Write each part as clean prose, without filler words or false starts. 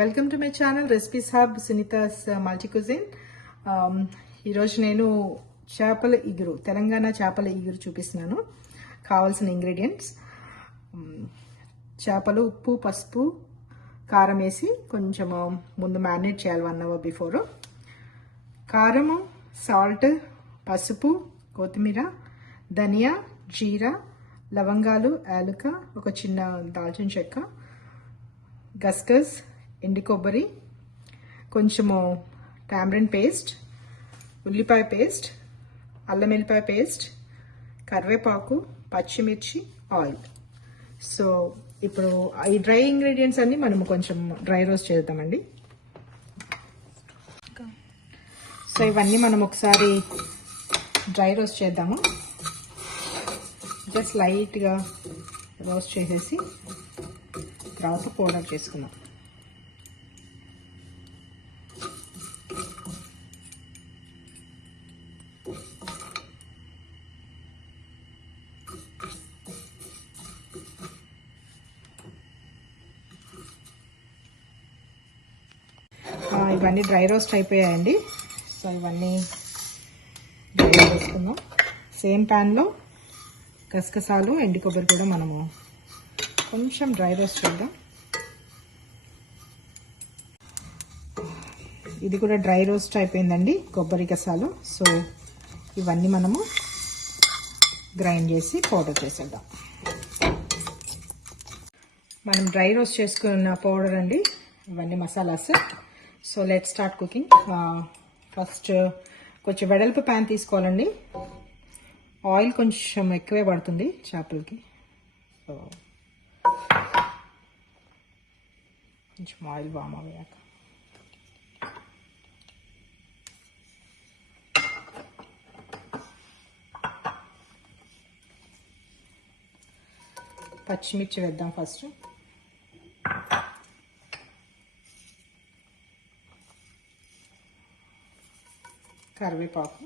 Welcome to my channel recipes hub Sunita's multi cuisine. ఈరోజు నేను చేపల ఇగురు, తెలంగాణ చేపల ఇగురు చూపిస్తున్నాను. కావాల్సిన ఇంగ్రీడియంట్స్: చేపలు ఉప్పు, పసుపు, కారం వేసి కొంచెం ముందు మ్యారినేట్ చేయాలి 1 hour బిఫోర్. కారము, సాల్ట్, పసుపు, కొత్తిమీర, ధనియా, జీరా, లవంగాలు, యాలుక, ఒక చిన్న దాల్చిన చెక్క, గస్గస్, ఎండి కొబ్బరి, కొంచెము టామరిన్ పేస్ట్, ఉల్లిపాయ పేస్ట్, అల్లం వెల్లిపాయ పేస్ట్, కరివేపాకు, పచ్చిమిర్చి, ఆయిల్. సో ఇప్పుడు ఈ డ్రై ఇంగ్రీడియంట్స్ అన్ని మనం కొంచెం డ్రై రోస్ట్ చేద్దామండి. సో ఇవన్నీ మనం ఒకసారి డ్రై రోస్ట్ చేద్దాము. జస్ట్ లైట్గా రోస్ట్ చేసేసి తర్వాత పౌడర్ చేసుకుందాం. ఇవన్నీ డ్రై రోస్ట్ అయిపోయాయండి. సో ఇవన్నీ డ్రై చేసుకుందాం. సేమ్ ప్యాన్లో గసగసాలు, ఎండి కొబ్బరి కూడా మనము కొంచెం డ్రై రోస్ట్ చేద్దాం. ఇది కూడా డ్రై రోస్ట్ అయిపోయిందండి, కొబ్బరి గసాలు. సో ఇవన్నీ మనము గ్రైండ్ చేసి పౌడర్ చేసేద్దాం. మనం డ్రై రోస్ట్ చేసుకున్న పౌడర్ అండి, ఇవన్నీ masalas. So let start cooking. First కొంచెం వెడల్పు ప్యాన్ తీసుకోవాలండి. ఆయిల్ కొంచెం ఎక్కువే పడుతుంది చేపలకి. సో కొంచెం ఆయిల్ వామ్ అయ్యాక పచ్చిమిర్చి వేద్దాం ఫస్ట్. కరివేపాకు,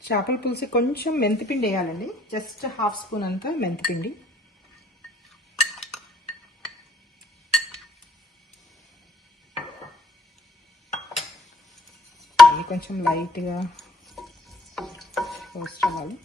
చేపల పులుసు కొంచెం మెంతిపిండి వేయాలండి, జస్ట్ 1/2 స్పూన్ అంతా మెంతిపిండి. ఇది కొంచెం లైట్గా రోస్ట్ అవ్వాలి.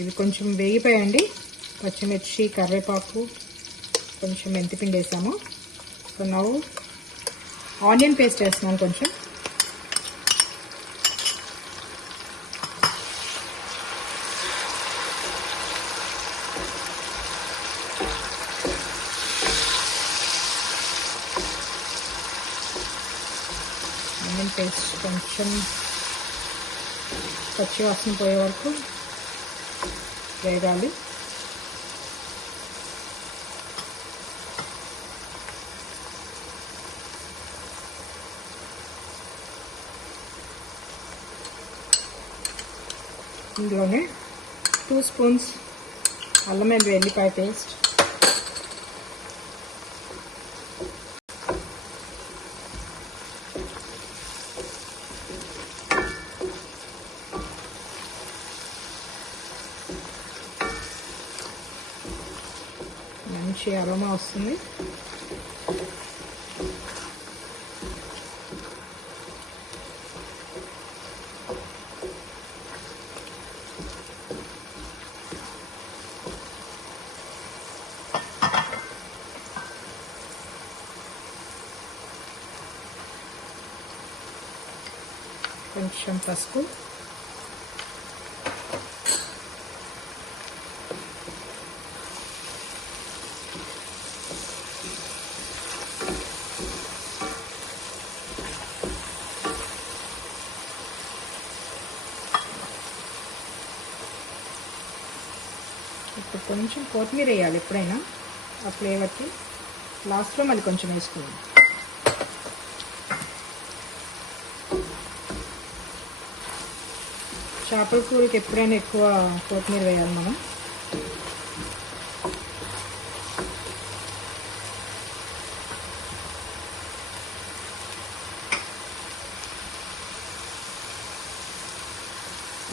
ఇవి కొంచెం వేగిపోయండి. పచ్చిమిర్చి, కరివేపాకు, కొంచెం మెంతిపిండి వేసాము. సో నౌ ఆనియన్ పేస్ట్ వేస్తున్నాను కొంచెం. ఆనియన్ పేస్ట్ కొంచెం పచ్చి వాసన పోయే వరకు వేగాలి. ఇందులోనే 2 స్పూన్స్ అల్లం వెల్లిపాయ పేస్ట్, మంచి అరోమా వస్తుంది. కొంచెం పసుపు, ఇప్పుడు కొంచెం కొత్తిమీర వేయాలి ఎప్పుడైనా ఆ ఫ్లేవర్కి. లాస్ట్లో మళ్ళీ కొంచెం వేసుకుందాం. చేపల కూరకి ఎప్పుడైనా ఎక్కువ కొత్తిమీర వేయాలి మనం.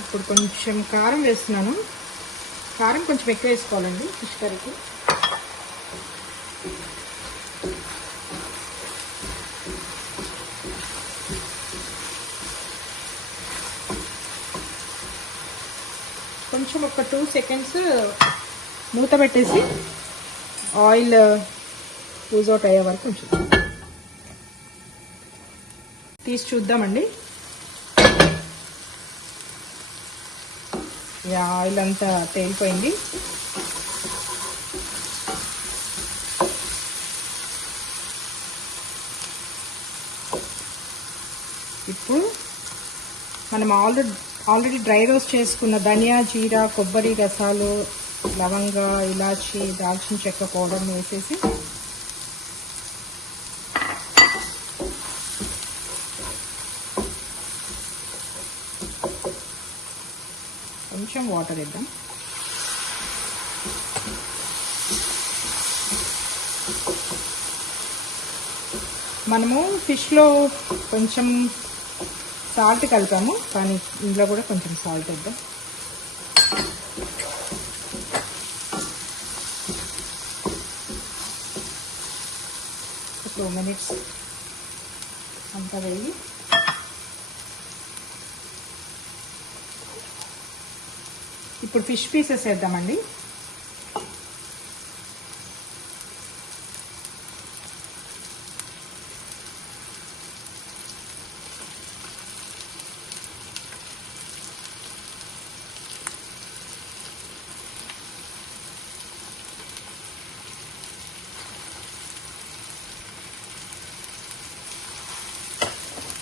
ఇప్పుడు కొంచెం కారం వేస్తున్నాను. కారం కొంచెం ఎక్కువ వేసుకోవాలండి ఫిష్ కర్రీకి. కొంచెం ఒక 2 సెకండ్స్ మూత పెట్టేసి ఆయిల్ యూజ్ అవుట్ అయ్యే వరకు కొంచెం తీసి చూద్దామండి. ఆయిల్ అంతా తేలిపోయింది. ఇప్పుడు మనం ఆల్రెడీ డ్రై రోస్ట్ చేసుకున్న ధనియా, జీరా, కొబ్బరి రసాలు, లవంగ, ఇలాచి, దాల్చిన చెక్క పౌడర్ వేసేసి కొంచెం వాటర్ వేద్దాం. మనము ఫిష్లో కొంచెం సాల్ట్ కలిపాము, కానీ ఇందులో కూడా కొంచెం సాల్ట్ వేద్దాం. ఒక 2 minutes అంతా వేయి. ఇప్పుడు ఫిష్ పీసెస్ వేద్దామండి.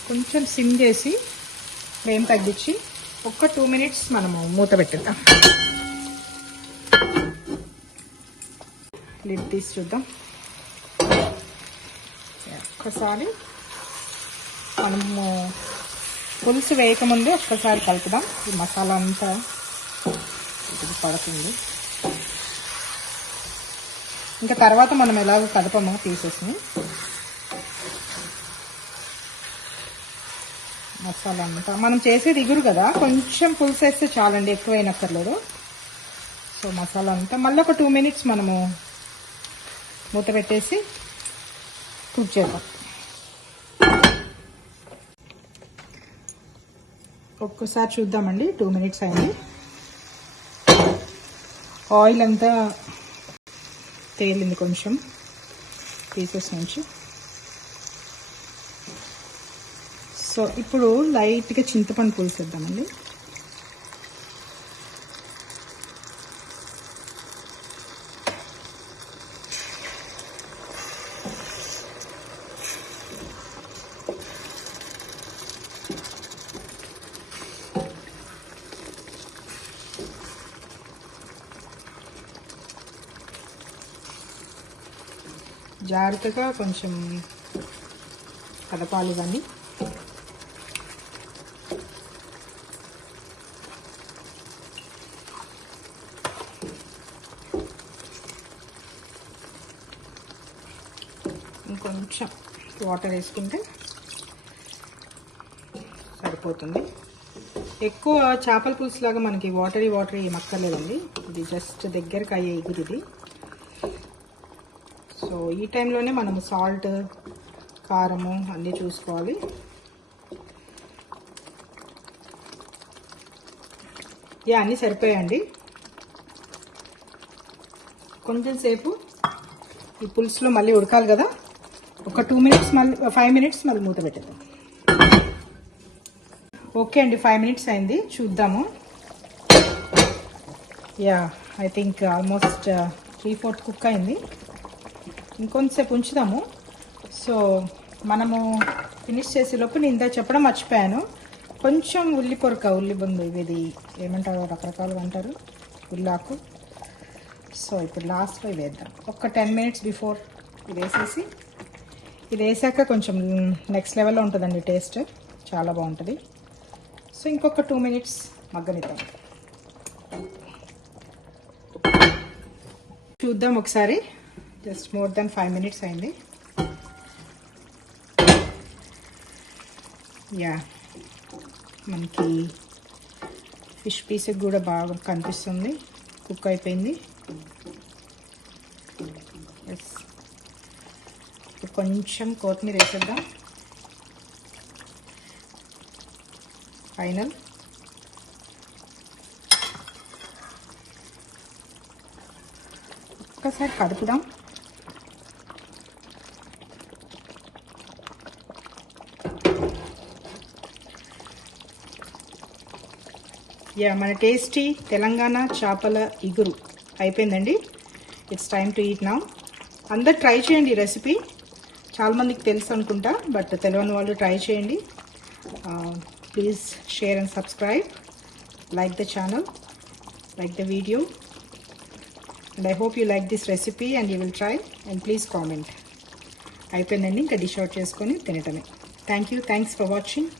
కొంచెం సిమ్ చేసి ఫ్లేమ్ తగ్గించి ఒక 2 minutes మనము మూత పెట్టేద్దాం. లిడ్ తీసి చూద్దాం. ఒక్కసారి మనము పులుసు వేయకముందే ఒక్కసారి కలుపుదాం. ఈ మసాలా అంతా ఇది పడుతుంది. ఇంకా తర్వాత మనం ఎలాగో కలపము పీసెస్ని. మసాలా అంతా మనం చేసేది ఇగురు కదా, కొంచెం పులుసు వేస్తే చాలండి, ఎక్కువ అయినక్కర్లేదు. సో మసాలా అంతా మళ్ళీ ఒక 2 minutes మనము మూత పెట్టేసి కుక్ చేద్దాం. ఒక్కసారి చూద్దామండి. 2 minutes అయింది. ఆయిల్ అంతా తేలింది కొంచెం పీసెస్ నుంచి. సో ఇప్పుడు లైట్గా చింతపండు పులుసు వేద్దామండి. జాగ్రత్తగా కొంచెం కలపాలి ఇవన్నీ. ఇంకొంచెం వాటర్ వేసుకుంటే సరిపోతుంది. ఎక్కువ చేపల పులుసు లాగా మనకి వాటరీ ఏం అక్కర్లేదండి. ఇది జస్ట్ దగ్గరకు అయ్యే ఎగురు ఇది. సో ఈ టైంలోనే మనం సాల్ట్, కారము అన్నీ చూసుకోవాలి. అన్నీ సరిపోయాయండి. కొంచెం సేపు ఈ పులుసులో మళ్ళీ ఉడకాలి కదా, ఒక 2 minutes మళ్ళీ 5 minutes మళ్ళీ మూత పెట్టేద్దాం. ఓకే అండి, 5 minutes అయింది, చూద్దాము. ఐ థింక్ ఆల్మోస్ట్ 3/4 కుక్ అయింది. ఇంకొంతసేపు ఉంచుదాము. సో మనము ఫినిష్ చేసేలోపు నేను ఇందా చెప్పడం మర్చిపోయాను, కొంచెం ఉల్లి బొందు, ఇది ఏమంటారో రకరకాలుగా అంటారు, ఉల్లాకు సో ఇప్పుడు లాస్ట్లో వేద్దాం. ఒక 10 మినిట్స్ బిఫోర్ ఇది వేసేసి, ఇది వేసాక కొంచెం నెక్స్ట్ లెవెల్లో ఉంటుందండి టేస్ట్, చాలా బాగుంటుంది. సో ఇంకొక 2 మినిట్స్ మగ్గనిద్దాం. చూద్దాం ఒకసారి. జస్ట్ మోర్ దెన్ 5 మినిట్స్ అయింది. యా, మనకి ఫిష్ పీస్కి కూడా బాగా కనిపిస్తుంది, కుక్ అయిపోయింది. ఎస్, కొంచెం కొత్తిమీర వేసేద్దాం. ఫైనల్. ఒక్కసారి కలుపుదాం. యా, మన టేస్టీ తెలంగాణ చేపల ఇగురు అయిపోయిందండి. It's time to eat now. అందరు ట్రై చేయండి ఈ రెసిపీ. చాలామందికి తెలుసు అనుకుంటా, బట్ తెలియని వాళ్ళు ట్రై చేయండి. Please share and subscribe, like the channel, like the video, and I hope you like this recipe and you will try, and please comment. అయిపోయిందండి, ఇంకా డిష్ అవుట్ చేసుకొని తినటమే. Thanks for watching.